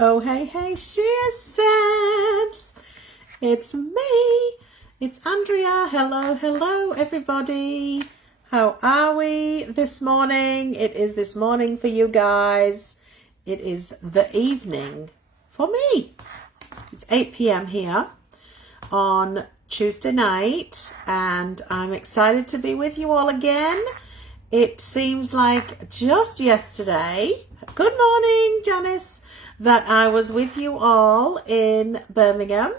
Oh, hey, Sheer Sense. It's me. It's Andrea. Hello, everybody. How are we this morning? It is this morning for you guys. It is the evening for me. It's 8 p.m. here on Tuesday night, and I'm excited to be with you all again. It seems like just yesterday, good morning, Janice, that I was with you all in Birmingham,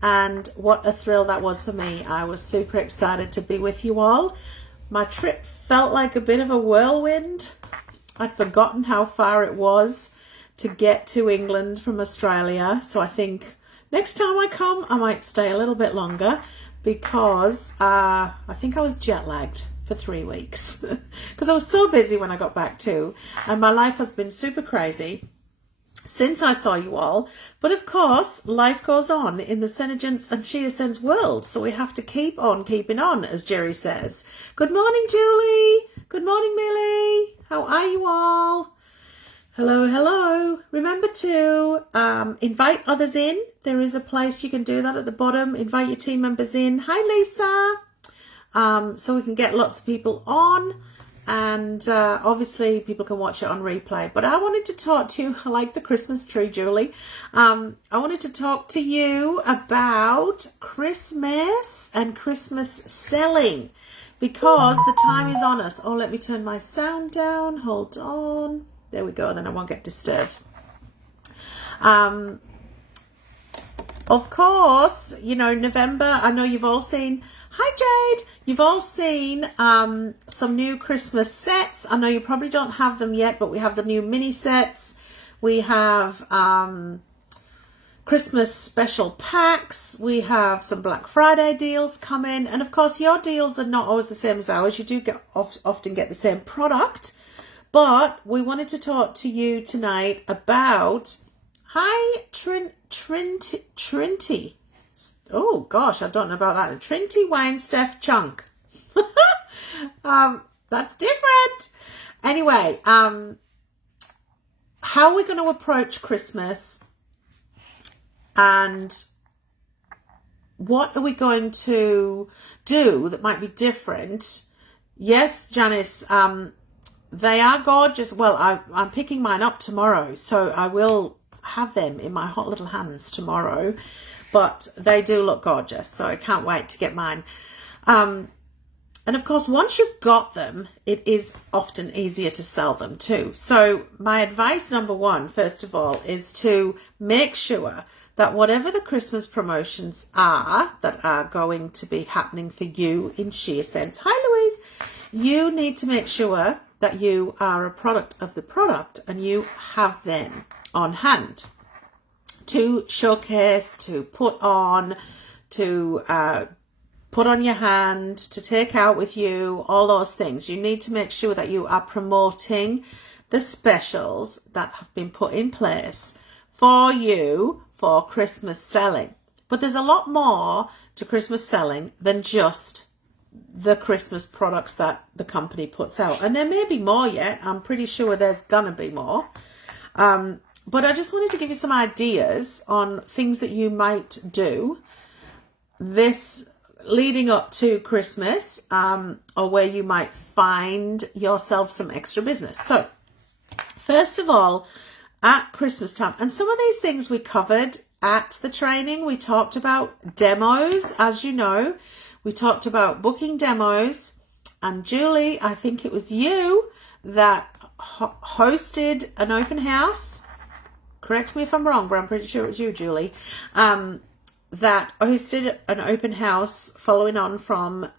and what a thrill that was for me. I was super excited to be with you all. My trip felt like a bit of a whirlwind. I'd forgotten how far it was to get to England from Australia, so I think next time I come I might stay a little bit longer because I think I was jet lagged for 3 weeks because I was so busy when I got back too, and my life has been super crazy since I saw you all. But of course, life goes on in the Senegence and Sheer Sense world, so we have to keep on keeping on, as Jerry says. Good morning, Julie. Good morning, Millie. How are you all? Hello. Remember to invite others in. There is a place you can do that at the bottom. Invite your team members in. Hi, Lisa. So we can get lots of people on. And obviously people can watch it on replay. But I wanted to talk to you, I like the Christmas tree, Julie. I wanted to talk to you about Christmas and Christmas selling, because the time is on us. Oh, let me turn my sound down. Hold on. There we go. Then I won't get disturbed. Of course, you know, November, I know you've all seen... Hi, Jade. You've all seen some new Christmas sets. I know you probably don't have them yet, but we have the new mini sets. We have Christmas special packs. We have some Black Friday deals coming. And of course, your deals are not always the same as ours. You do often get the same product. But we wanted to talk to you tonight about... Hi, Trinity. Oh gosh, I don't know about that. Trinity Wine Steph Chunk. That's different. Anyway, how are we going to approach Christmas, and what are we going to do that might be different? Yes, Janice, they are gorgeous. Well, I'm picking mine up tomorrow, so I will have them in my hot little hands tomorrow. But they do look gorgeous, so I can't wait to get mine. And of course, once you've got them, it is often easier to sell them too. So my advice number one, first of all, is to make sure that whatever the Christmas promotions are that are going to be happening for you in Sheer Sense, hi Louise, you need to make sure that you are a product of the product and you have them on hand to showcase, to put on your hand, to take out with you, all those things. You need to make sure that you are promoting the specials that have been put in place for you for Christmas selling. But there's a lot more to Christmas selling than just the Christmas products that the company puts out. And there may be more yet. I'm pretty sure there's gonna be more. But I just wanted to give you some ideas on things that you might do this leading up to Christmas, or where you might find yourself some extra business. So, first of all, at Christmas time, and some of these things we covered at the training, we talked about demos, as you know. We talked about booking demos, and Julie, I think it was you that hosted an open house. Correct me if I'm wrong, but I'm pretty sure it was you, Julie, that hosted an open house following on from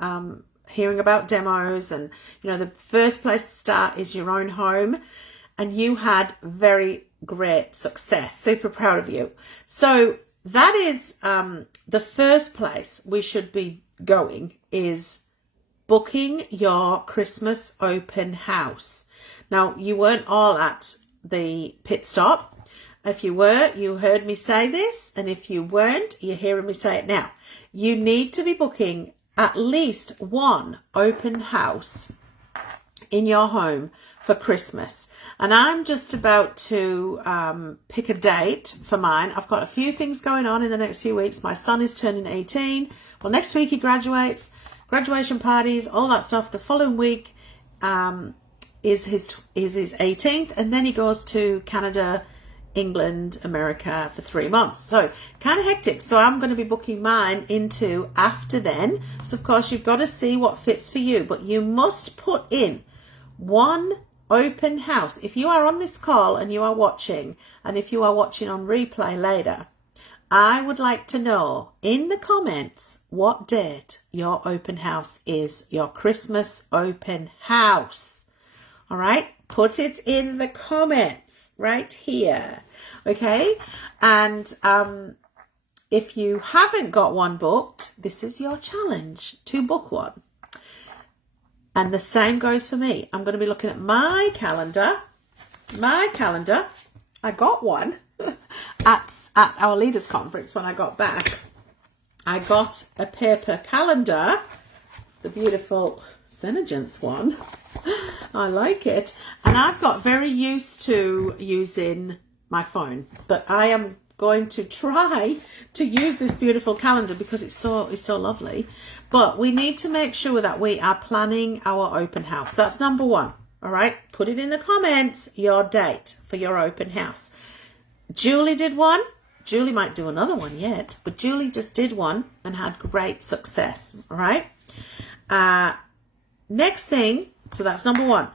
hearing about demos. And, you know, the first place to start is your own home. And you had very great success. Super proud of you. So that is the first place we should be going, is booking your Christmas open house. Now, you weren't all at the pit stop. If you were, you heard me say this, and if you weren't, you're hearing me say it now. You need to be booking at least one open house in your home for Christmas. And I'm just about to pick a date for mine. I've got a few things going on in the next few weeks. My son is turning 18. Well, next week he graduates, graduation parties, all that stuff. The following week is his 18th, and then he goes to Canada, England, America for 3 months. So kind of hectic. So I'm going to be booking mine into after then. So of course you've got to see what fits for you, but you must put in one open house. If you are on this call and you are watching, and if you are watching on replay later, I would like to know in the comments what date your open house is, your Christmas open house. All right, put it in the comments right here. Okay, and if you haven't got one booked, this is your challenge to book one. And the same goes for me. I'm going to be looking at my calendar. I got one at our leaders conference when I got back. I got a paper calendar, the beautiful Senegence one. I like it. And I've got very used to using my phone, but I am going to try to use this beautiful calendar because it's so lovely. But we need to make sure that we are planning our open house. That's number one. All right, put it in the comments, your date for your open house. Julie did one. Julie might do another one yet, but Julie just did one and had great success. All right. Next thing, so that's number one.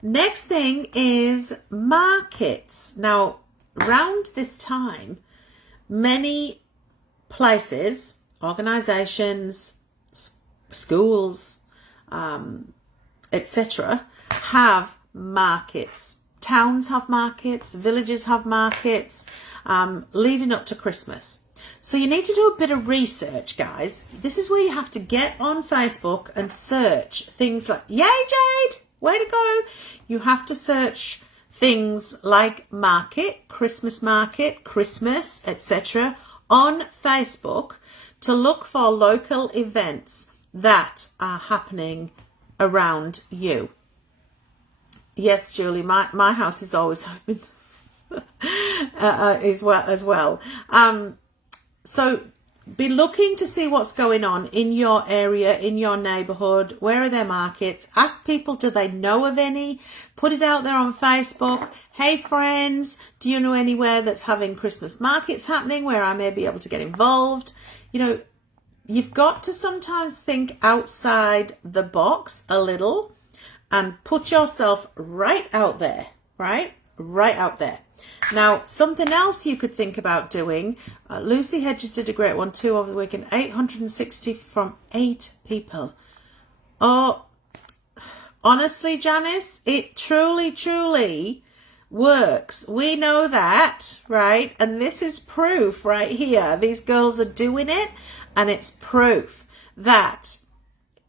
Next thing is markets. Now, around this time, many places, organizations, schools, etc., have markets. Towns have markets, villages have markets, leading up to Christmas. So you need to do a bit of research, guys. This is where you have to get on Facebook and search things like, yay, Jade, way to go. You have to search things like market, Christmas, etc. on Facebook to look for local events that are happening around you. Yes, Julie, my house is always open as well. So be looking to see what's going on in your area, in your neighborhood. Where are their markets? Ask people, do they know of any? Put it out there on Facebook. Hey friends, do you know anywhere that's having Christmas markets happening where I may be able to get involved? You know, you've got to sometimes think outside the box a little and put yourself right out there, right? Right out there. Now, something else you could think about doing, Lucy Hedges did a great one too over the weekend, 860 from 8 people. Oh, honestly, Janice, it truly works. We know that, right? And this is proof right here. These girls are doing it, and it's proof that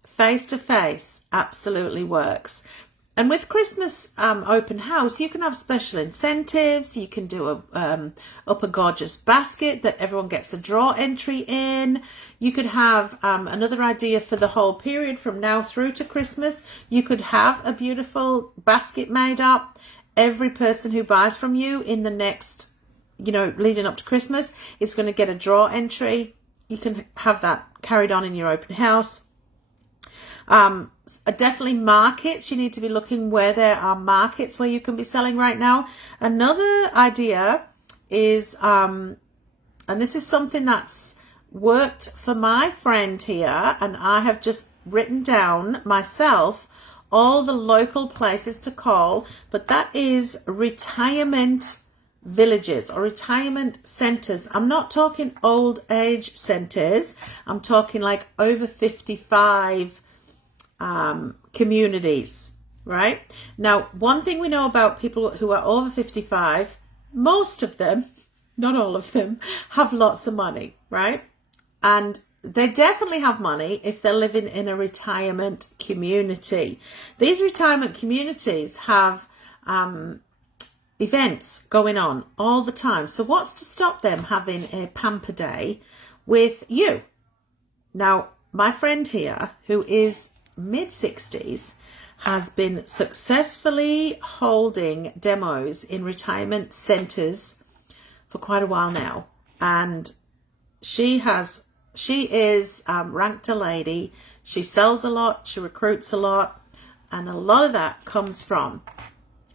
face-to-face absolutely works. And with Christmas open house, you can have special incentives. You can do up a gorgeous basket that everyone gets a draw entry in. You could have another idea for the whole period from now through to Christmas. You could have a beautiful basket made up. Every person who buys from you in the next, leading up to Christmas, is going to get a draw entry. You can have that carried on in your open house. Definitely markets. You need to be looking where there are markets where you can be selling right now. Another idea is, and this is something that's worked for my friend here, and I have just written down myself all the local places to call, but that is retirement villages or retirement centers. I'm not talking old age centers. I'm talking like over 55 communities, right? Now, one thing we know about people who are over 55, most of them, not all of them, have lots of money, right? And they definitely have money if they're living in a retirement community. These retirement communities have events going on all the time. So what's to stop them having a pamper day with you? Now, my friend here, who is mid-60s, has been successfully holding demos in retirement centres for quite a while now, and she is ranked a lady. She sells a lot, she recruits a lot, and a lot of that comes from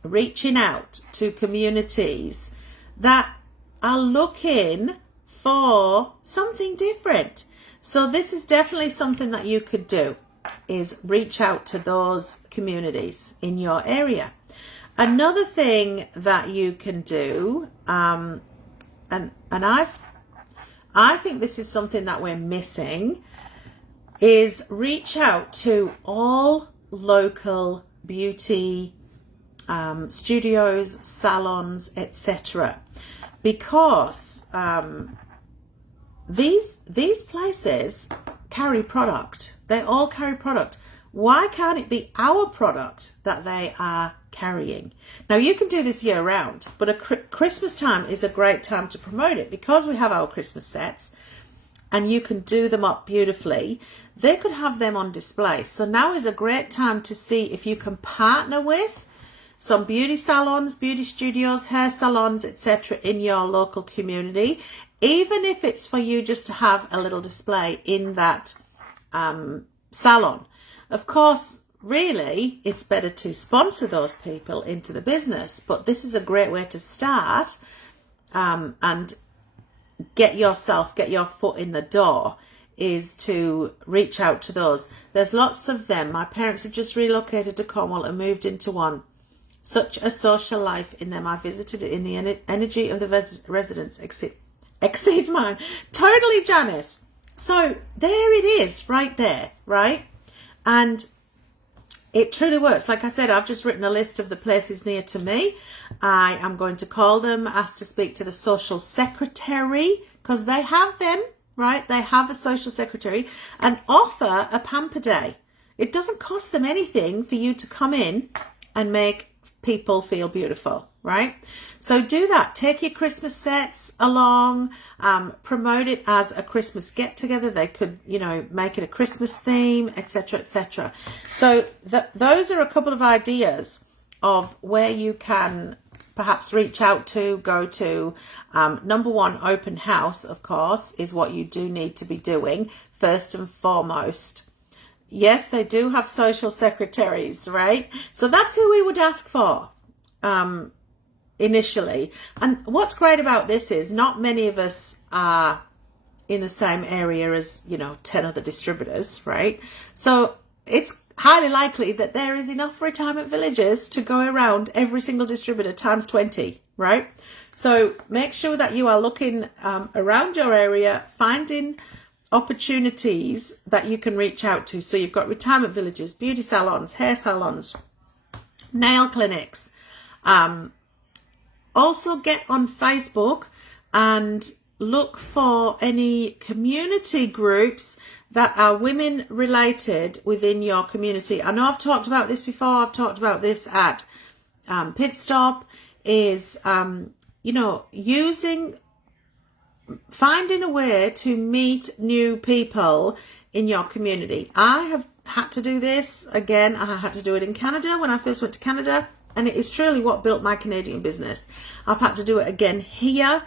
reaching out to communities that are looking for something different. So this is definitely something that you could do, is reach out to those communities in your area. Another thing that you can do, and I think this is something that we're missing, is reach out to all local beauty studios, salons, etc. Because these places carry product. They all carry product. Why can't it be our product that they are carrying? Now, you can do this year round, but Christmas time is a great time to promote it, because we have our Christmas sets and you can do them up beautifully. They could have them on display. So now is a great time to see if you can partner with some beauty salons, beauty studios, hair salons, etc. in your local community, even if it's for you just to have a little display in that salon. Of course, really, it's better to sponsor those people into the business, but this is a great way to start and get your foot in the door, is to reach out to those. There's lots of them. My parents have just relocated to Cornwall and moved into one. Such a social life in them. I visited it in the energy of the residents exceeds mine. Totally, Janice. So there it is, right there, right? And it truly works. Like I said, I've just written a list of the places near to me. I am going to call them, ask to speak to the social secretary, because they have them, right? They have a social secretary, and offer a pamper day. It doesn't cost them anything for you to come in and make people feel beautiful, right? So do that. Take your Christmas sets along, promote it as a Christmas get together. They could, make it a Christmas theme, etc., etc. So those are a couple of ideas of where you can perhaps reach out to, go to. Number one, open house, of course, is what you do need to be doing first and foremost. Yes, they do have social secretaries, right? So that's who we would ask for initially. And what's great about this is not many of us are in the same area as, 10 other distributors, right? So it's highly likely that there is enough retirement villages to go around every single distributor times 20, right? So make sure that you are looking around your area, finding opportunities that you can reach out to. So you've got retirement villages, beauty salons, hair salons, nail clinics. Also get on Facebook and look for any community groups that are women related within your community. I know I've talked about this before. I've talked about this at Pit Stop, is finding a way to meet new people in your community. I have had to do this again. I had to do it in Canada when I first went to Canada, and it is truly what built my Canadian business. I've had to do it again here,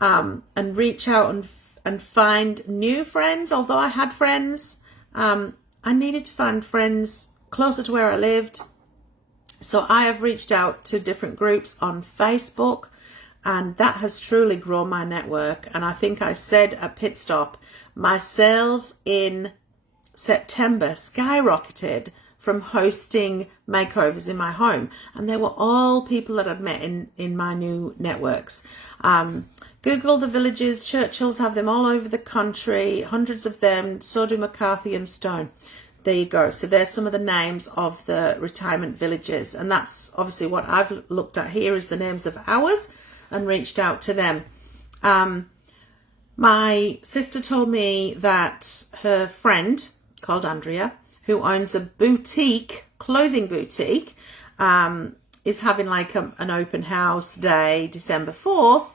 and reach out and find new friends. Although I had friends, I needed to find friends closer to where I lived. So I have reached out to different groups on Facebook, and that has truly grown my network. And I think I said at Pit Stop, my sales in September skyrocketed from hosting makeovers in my home. And they were all people that I'd met in my new networks. Google the villages. Churchill's have them all over the country, hundreds of them. So do McCarthy and Stone. There you go. So there's some of the names of the retirement villages. And that's obviously what I've looked at here is the names of ours, and reached out to them. My sister told me that her friend called Andrea, who owns a clothing boutique, is having like an open house day, December 4th.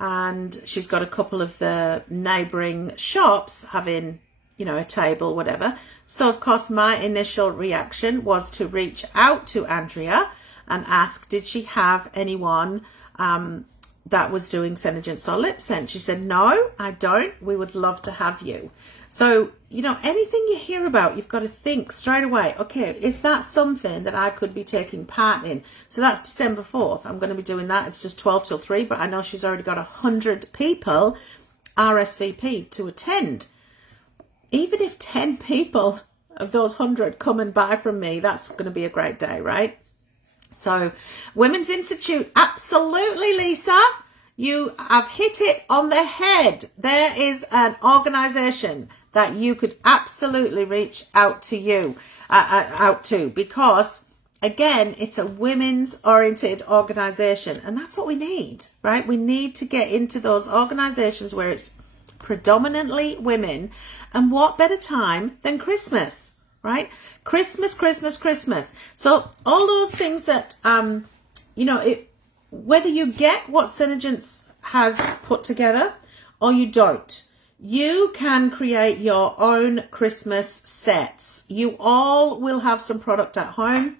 And she's got a couple of the neighbouring shops having, a table, whatever. So, of course, my initial reaction was to reach out to Andrea and ask, did she have anyone that was doing Senegence or Lipsense? She said, no, I don't. We would love to have you. So, you know, anything you hear about, you've got to think straight away, okay, is that something that I could be taking part in? So that's December 4th. I'm going to be doing that. It's just 12 till 3, but I know she's already got 100 people RSVP to attend. Even if 10 people of those 100 come and buy from me, that's going to be a great day, right? So, Women's Institute, absolutely, Lisa. You have hit it on the head. There is an organisation that you could absolutely reach out to, because, again, it's a women's oriented organisation, and that's what we need, right? We need to get into those organisations where it's predominantly women, and what better time than Christmas, right? Christmas. So all those things that, you know, whether you get what Senegence has put together or you don't, you can create your own Christmas sets. You all will have some product at home.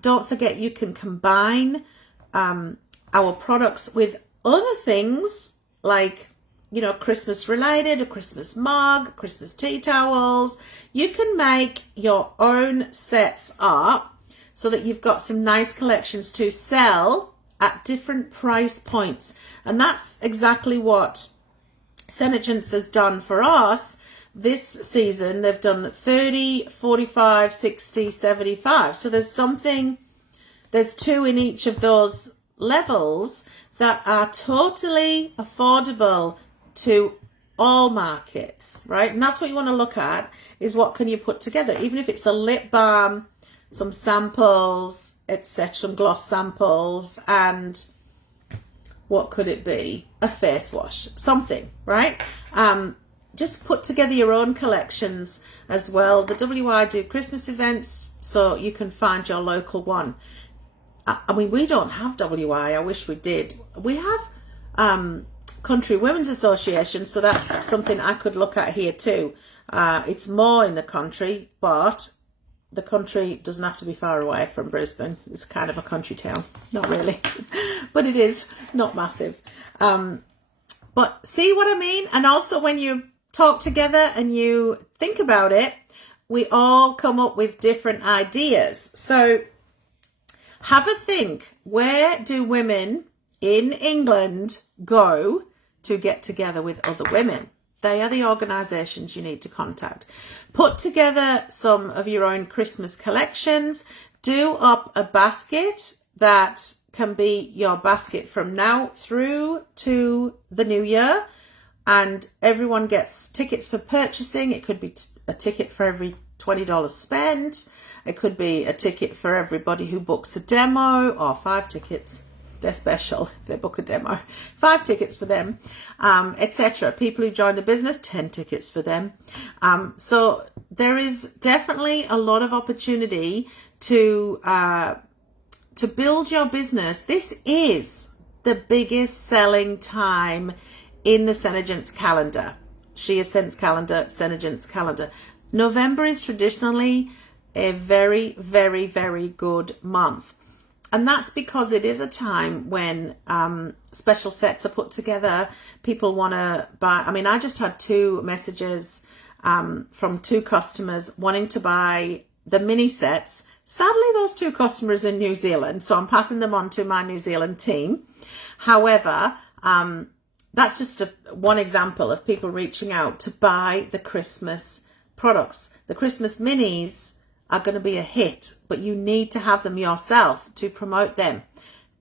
Don't forget, you can combine our products with other things like, you know, Christmas related, a Christmas mug, Christmas tea towels. You can make your own sets up so that you've got some nice collections to sell at different price points. And that's exactly what Senegence has done for us this season. They've done 30, 45, 60, 75. So there's two in each of those levels that are totally affordable to all markets, right? And that's what you want to look at, is what can you put together, even if it's a lip balm, some samples, etc., some gloss samples, and what could it be? A face wash, something, right? Just put together your own collections as well. The WI do Christmas events, so you can find your local one. I mean, we don't have WI. I wish we did. We have Country Women's Association, so that's something I could look at here too. It's more in the country, but the country doesn't have to be far away from Brisbane. It's kind of a country town. Not really, but it is not massive. But see what I mean? And also when you talk together and you think about it, we all come up with different ideas. So have a think. Where do women in England go to get together with other women? They are the organisations you need to contact. Put together some of your own Christmas collections. Do up a basket that can be your basket from now through to the new year. And everyone gets tickets for purchasing. It could be a ticket for every $20 spent. It could be a ticket for everybody who books a demo, or 5 tickets. They're special if they book a demo. 5 tickets for them, etc. People who join the business, 10 tickets for them. So there is definitely a lot of opportunity to build your business. This is the biggest selling time in the Senegence calendar. SheAscends calendar, Senegence calendar. November is traditionally a very, very, very good month. And that's because it is a time when special sets are put together. People want to buy. I mean, I just had 2 messages from 2 customers wanting to buy the mini sets. Sadly, those 2 customers in New Zealand, so I'm passing them on to my New Zealand team. However, that's just one example of people reaching out to buy the Christmas products. The Christmas minis are going to be a hit, but you need to have them yourself to promote them.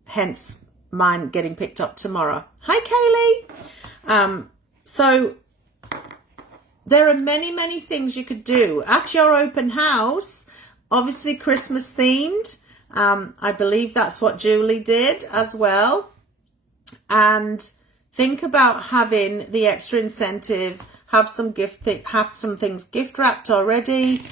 Hence, mine getting picked up tomorrow. Hi, Kaylee. So there are many, many things you could do at your open house. Obviously, Christmas themed. I believe that's what Julie did as well. And think about having the extra incentive. Have some things gift wrapped already.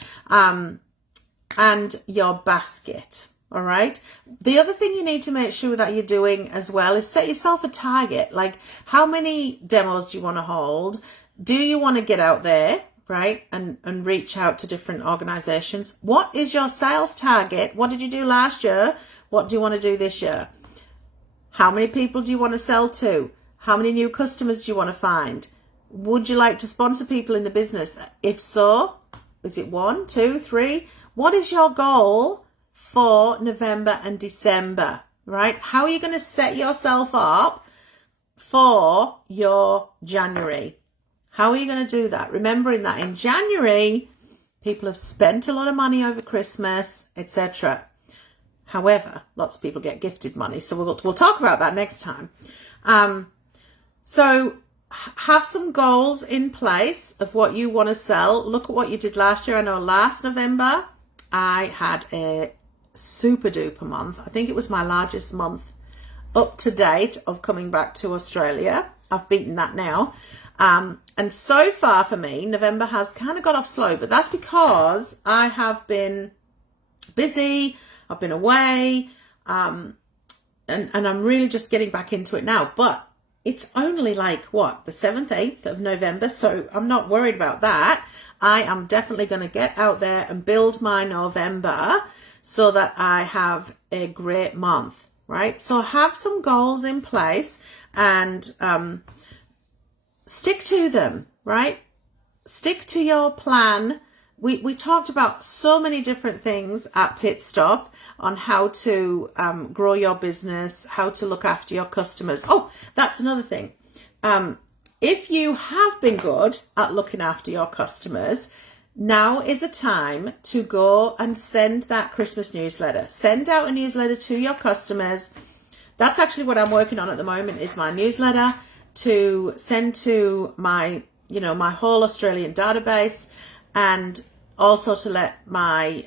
And your basket. All right. The other thing you need to make sure that you're doing as well is set yourself a target. Like, how many demos do you want to hold? Do you want to get out there right? And reach out to different organizations. What is your sales target? What did you do last year? What do you want to do this year? How many people do you want to sell to? How many new customers do you want to find? Would you like to sponsor people in the business? If so, is it 1, 2, 3? What is your goal for November and December, right? How are you going to set yourself up for your January? How are you going to do that? Remembering that in January, people have spent a lot of money over Christmas, etc. However, lots of people get gifted money. So we'll talk about that next time. So have some goals in place of what you want to sell. Look at what you did last year. I know last November, I had a super duper month. I think it was my largest month up to date of coming back to Australia. I've beaten that now. And so far for me, November has kind of got off slow, but that's because I have been busy. I've been away, and I'm really just getting back into it now. But it's only like, the 7th, 8th of November, so I'm not worried about that. I am definitely going to get out there and build my November so that I have a great month, right? So have some goals in place and stick to them, right? Stick to your plan. We talked about so many different things at Pit Stop on how to grow your business, how to look after your customers. Oh, that's another thing. If you have been good at looking after your customers, now is a time to go and send that Christmas newsletter. Send out a newsletter to your customers. That's actually what I'm working on at the moment, is my newsletter to send to my, my whole Australian database, and also to let my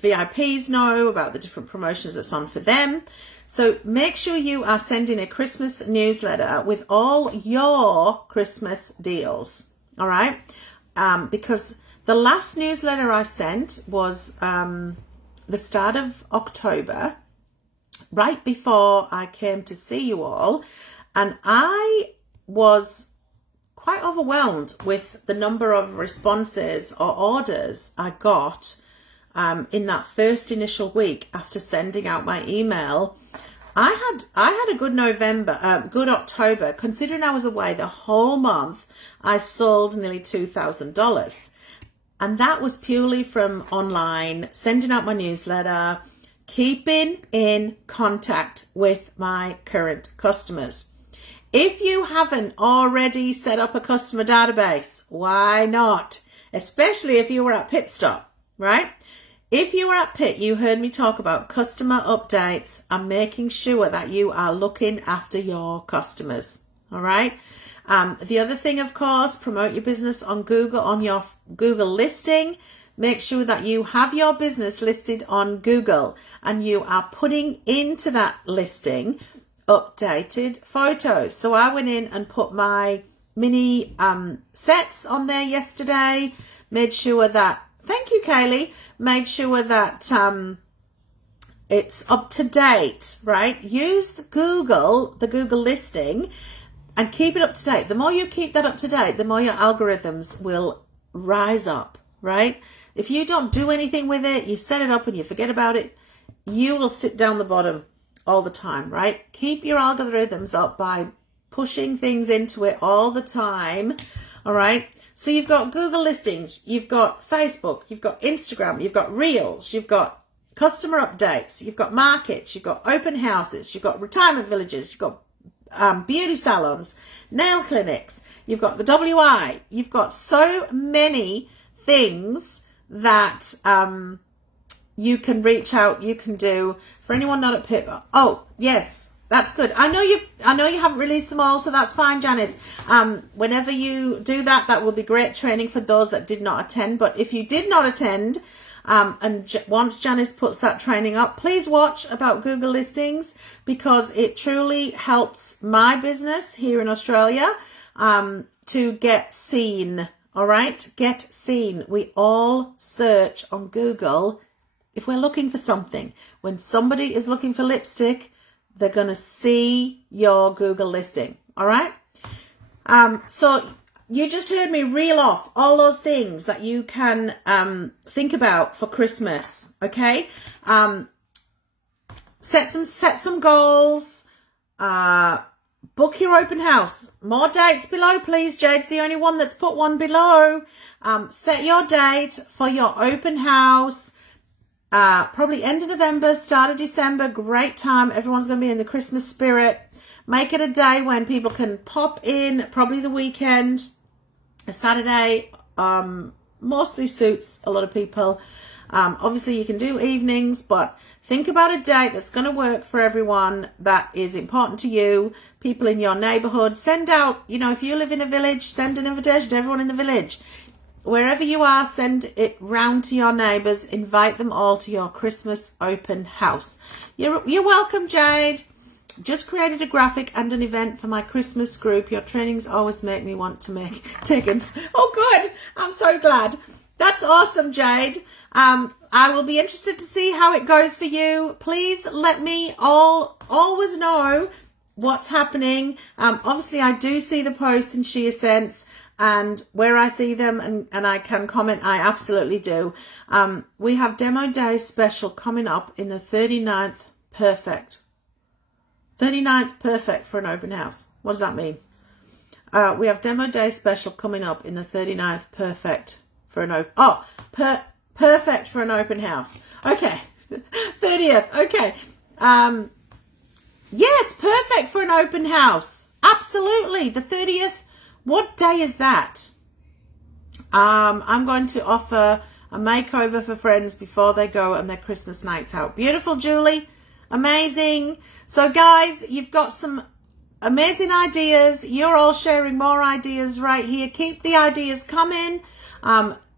VIPs know about the different promotions that's on for them. So make sure you are sending a Christmas newsletter with all your Christmas deals, all right? Because the last newsletter I sent was the start of October, right before I came to see you all, and I was quite overwhelmed with the number of responses or orders I got in that first initial week after sending out my email. I had a good November, good October. Considering I was away the whole month, I sold nearly $2,000. And that was purely from online, sending out my newsletter, keeping in contact with my current customers. If you haven't already set up a customer database, why not? Especially if you were at Pit Stop, right? If you were at Pit, you heard me talk about customer updates and making sure that you are looking after your customers, all right? The other thing, of course, promote your business on Google, on your Google listing. Make sure that you have your business listed on Google and you are putting into that listing updated photos. So I went in and put my mini sets on there yesterday, made sure that, thank you Kaylee, made sure that it's up to date, right? Use the Google listing and keep it up to date. The more you keep that up to date, the more your algorithms will rise up, right? If you don't do anything with it, you set it up and you forget about it, you will sit down the bottom all the time, right? Keep your algorithms up by pushing things into it all the time, all right? So you've got Google listings, you've got Facebook, you've got Instagram, you've got Reels, you've got customer updates, you've got markets, you've got open houses, you've got retirement villages, you've got beauty salons, nail clinics, you've got the WI, you've got so many things that you can reach out, you can do. For anyone not at Pit, oh yes, that's good. I know you haven't released them all, so that's fine, Janice. Whenever you do that, that will be great training for those that did not attend. But if you did not attend, and once Janice puts that training up, please watch about Google listings, because it truly helps my business here in Australia to get seen. All right, get seen. We all search on Google if we're looking for something. When somebody is looking for lipstick, they're going to see your Google listing. All right. So you just heard me reel off all those things that you can think about for Christmas. Okay, set some goals. Book your open house. More dates below, please. Jade's the only one that's put one below. Set your date for your open house. Probably end of November, start of December. Great time. Everyone's going to be in the Christmas spirit. Make it a day when people can pop in, probably the weekend. A Saturday mostly suits a lot of people. Obviously, you can do evenings, but think about a date that's going to work for everyone, that is important to you, people in your neighborhood. Send out, if you live in a village, send an invitation to everyone in the village. Wherever you are, send it round to your neighbours. Invite them all to your Christmas open house. You're welcome, Jade. Just created a graphic and an event for my Christmas group. Your trainings always make me want to take it. Oh, good. I'm so glad. That's awesome, Jade. I will be interested to see how it goes for you. Please let me always know what's happening. Obviously, I do see the posts in She Ascents, and where I see them and I can comment, I absolutely do. We have Demo Day special coming up in the 39th Perfect. 39th Perfect for an open house. What does that mean? We have Demo Day special coming up in the 39th Perfect for an open... Perfect for an open house. Okay. 30th. Okay. Yes, perfect for an open house. Absolutely. The 30th. What day is that? I'm going to offer a makeover for friends before they go on their Christmas nights out. Beautiful, Julie. Amazing. So, guys, you've got some amazing ideas. You're all sharing more ideas right here. Keep the ideas coming.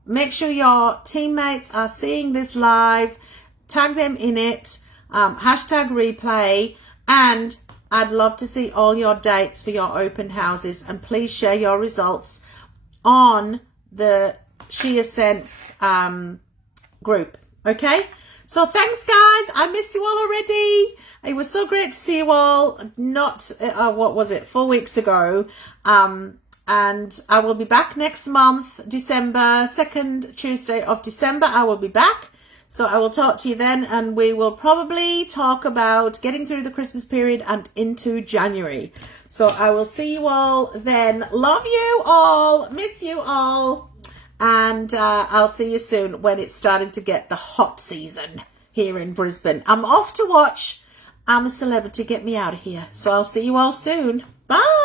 Make sure your teammates are seeing this live. Tag them in it. Hashtag replay. And I'd love to see all your dates for your open houses. And please share your results on the She Ascents group. Okay? So thanks, guys. I miss you all already. It was so great to see you all. Not, 4 weeks ago. And I will be back next month, December, 2nd Tuesday of December. I will be back. So I will talk to you then, and we will probably talk about getting through the Christmas period and into January. So I will see you all then. Love you all. Miss you all. And I'll see you soon when it's starting to get the hot season here in Brisbane. I'm off to watch I'm a Celebrity. Get me out of here. So I'll see you all soon. Bye.